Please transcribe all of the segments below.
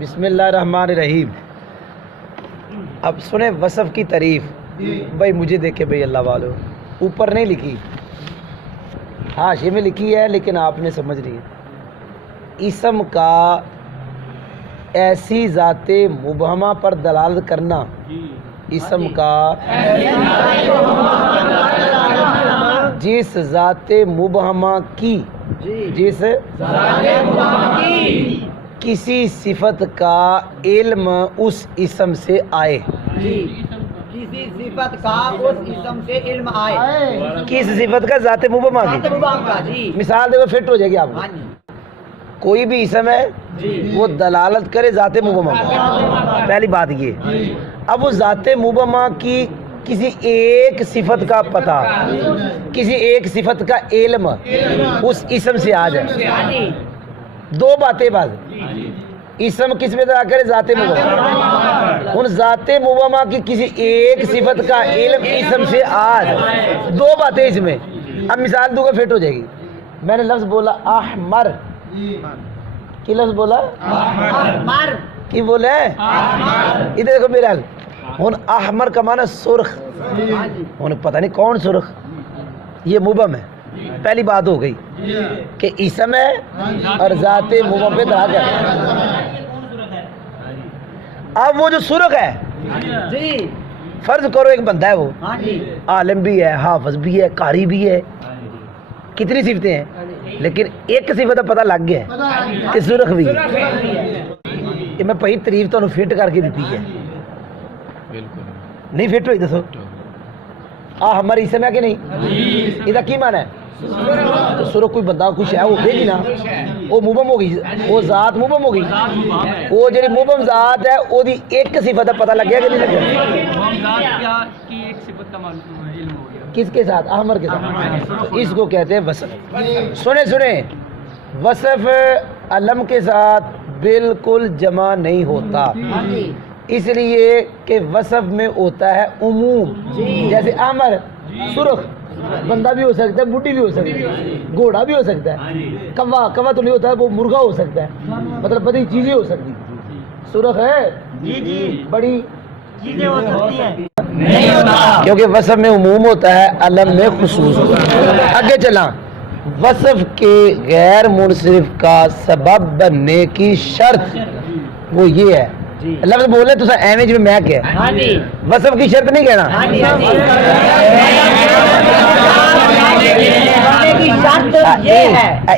بسم اللہ الرحمن الرحیم. اب سنیں وصف کی تعریف. بھائی مجھے دیکھے بھائی اللہ والو، اوپر نہیں لکھی، حاشیے میں لکھی ہے لیکن آپ نے سمجھ لی. اسم کا ایسی ذات مبہمہ پر دلالت کرنا، اسم کا جس ذات مبہمہ کی کسی صفت کا علم اس اسم سے آئے. کسی صفت کا اس اسم سے علم آئے. کس صفت کا ذات مبہمہ کی مثال دیکھو فٹ ہو جائے گی آپ کو. کوئی بھی اسم ہے وہ دلالت کرے ذات مبہمہ پر، پہلی بات یہ. اب وہ ذات مبہمہ کی کسی ایک صفت کا پتہ، کسی ایک صفت کا علم اس اسم سے آ جائے. دو باتیں بعد اسم کس میں دلالت کرے؟ ذات مبہمہ. ان ذات مبہمہ کی کسی ایک صفت کا علم اسم سے آ جائے. دو باتیں اس میں. اب مثال دوں گا فٹ ہو جائے گی. میں نے لفظ بولا احمر، کی لفظ بولا احمر، کی بولے ادھر دیکھو میرا حل. ہن احمر کا معنی سرخ، ہن پتہ نہیں کون سرخ، یہ مبہم ہے. پہلی بات ہو گئی کہ اسم ہے اور ذات مبہم پہ دلالت ہے. اب وہ جو سرخ ہے، فرض کرو ایک بندہ ہے، وہ عالم بھی ہے، حافظ بھی ہے، قاری بھی ہے، کتنی صفتیں ہیں، لیکن ایک صفت کا پتہ لگ گیا ہے کہ سرخ بھی ہے. یہ میں پہلی تعریف تو فٹ کر کے دیتی ہے. نہیں فٹ ہوئی دسو ہماری اسم ہے کہ نہیں؟ یہ کی معنی ہے؟ تو سرخ کوئی بندہ کچھ ہے وہ گی نا، وہ مبہم ہو گئی، وہ ذات مبہم ہو گئی. وہ جی مبہم ذات ہے وہ دی ایک صفت کا پتہ لگ گیا کہ نہیں لگ گیا؟ کس کے ساتھ؟ احمر کے ساتھ. اس کو کہتے ہیں وصف. سنیں وصف علم کے ساتھ بالکل جمع نہیں ہوتا، اس لیے کہ وصف میں ہوتا ہے عموم. جیسے احمر سرخ بندہ بھی ہو سکتا ہے، بڈھی بھی ہو سکتی ہے، گھوڑا بھی ہو سکتا ہے، کوا تو نہیں ہوتا ہے، وہ مرغا ہو سکتا ہے، مطلب بڑی چیزیں ہو سکتی. سرخ ہے بڑی چیزیں ہو سکتی ہیں نہیں ہوتا، کیونکہ وصف میں عموم ہوتا ہے، علم میں خصوص ہوتا ہے. آگے چلاں. وصف کے غیر منصرف کا سبب بننے کی شرط وہ یہ ہے. لفظ بولے تو ایویں جی میں کیا وصف کی شرط نہیں کہنا.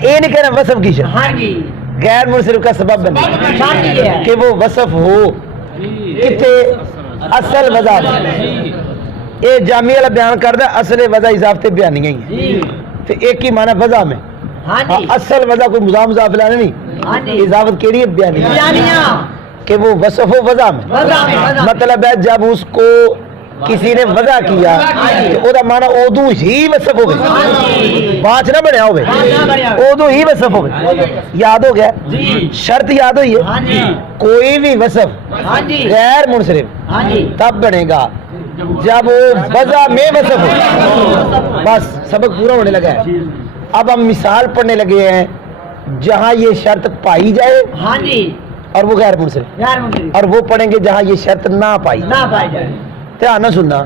یہ نہیں کہنا وصف کی شرط. غیر منصرف کا سبب بنے کہ وہ وصف ہو کتے اصل وضع. یہ جامعہ والا بیان کردا اصل وضع اضافت بیانیاں ہی تو ایک ہی معنی وضع میں. اصل وضع کوئی مضاف مضاف لانے نہیں، اضافت کیڑی ہے؟ بیانیاں. کہ وہ وصف و وضع میں مطلب ہے جب اس کو کسی نے وضع کیا تو او دا معنی اودو ہی وصف ہو گئی، بات نہ بنیا ہوئے، اودو ہی وصف ہو گئی. یاد ہو گیا؟ شرط یاد ہوئی ہے. کوئی بھی وصف غیر منصرف تب بنے گا جب وہ وضع میں وصف ہو. بس سبق پورا ہونے لگا ہے. اب ہم مثال پڑھنے لگے ہیں جہاں یہ شرط پائی جائے اور وہ غیر منصرف، اور وہ پڑھیں گے جہاں یہ شرط نہ پائی جائے. دھیان نہ سننا،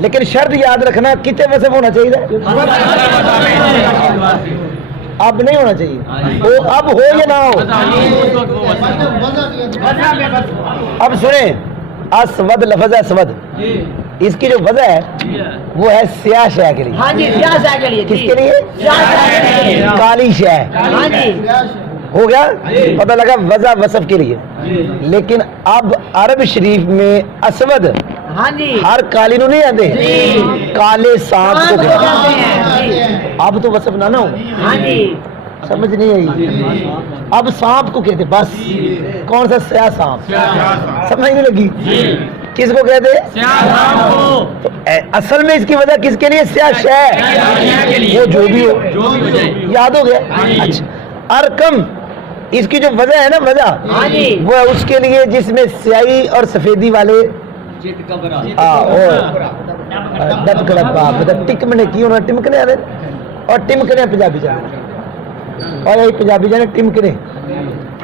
لیکن شرط یاد رکھنا کتنے وصف ہونا چاہیے؟ اب نہیں ہونا چاہیے، وہ اب ہو یا نہ ہو. اب سنیں اسود لفظ ہے اسود، اس کی جو وجہ ہے وہ ہے سیاہ شے کے لیے. کس کے لیے؟ کالی شے. ہو گیا پتہ لگا وضع وصف کے لیے. لیکن اب عرب شریف میں اسود ہر کالی نو نہیں آتے، کالے سانپ کو کہتے ہیں. اب تو وصف نہ ہو، سمجھ نہیں آئی. اب سانپ کو کہتے بس. کون سا؟ سیاہ سانپ. سمجھ نہیں لگی؟ کس کو کہتے ہیں؟ اصل میں اس کی وجہ کس کے لیے؟ سیاہ شے، وہ جو بھی ہو. یاد ہو گیا؟ اچھا. ارکم اس کی جو وجہ ہے نا وجہ وہ ہے اس کے لیے جس میں سیاہی اور سفیدی والے ٹکمنے کی انہوں نے ٹمکنے آ رہے اور ٹمکنے پنجابی جانے اور یہی پنجابی جانے ٹمکنے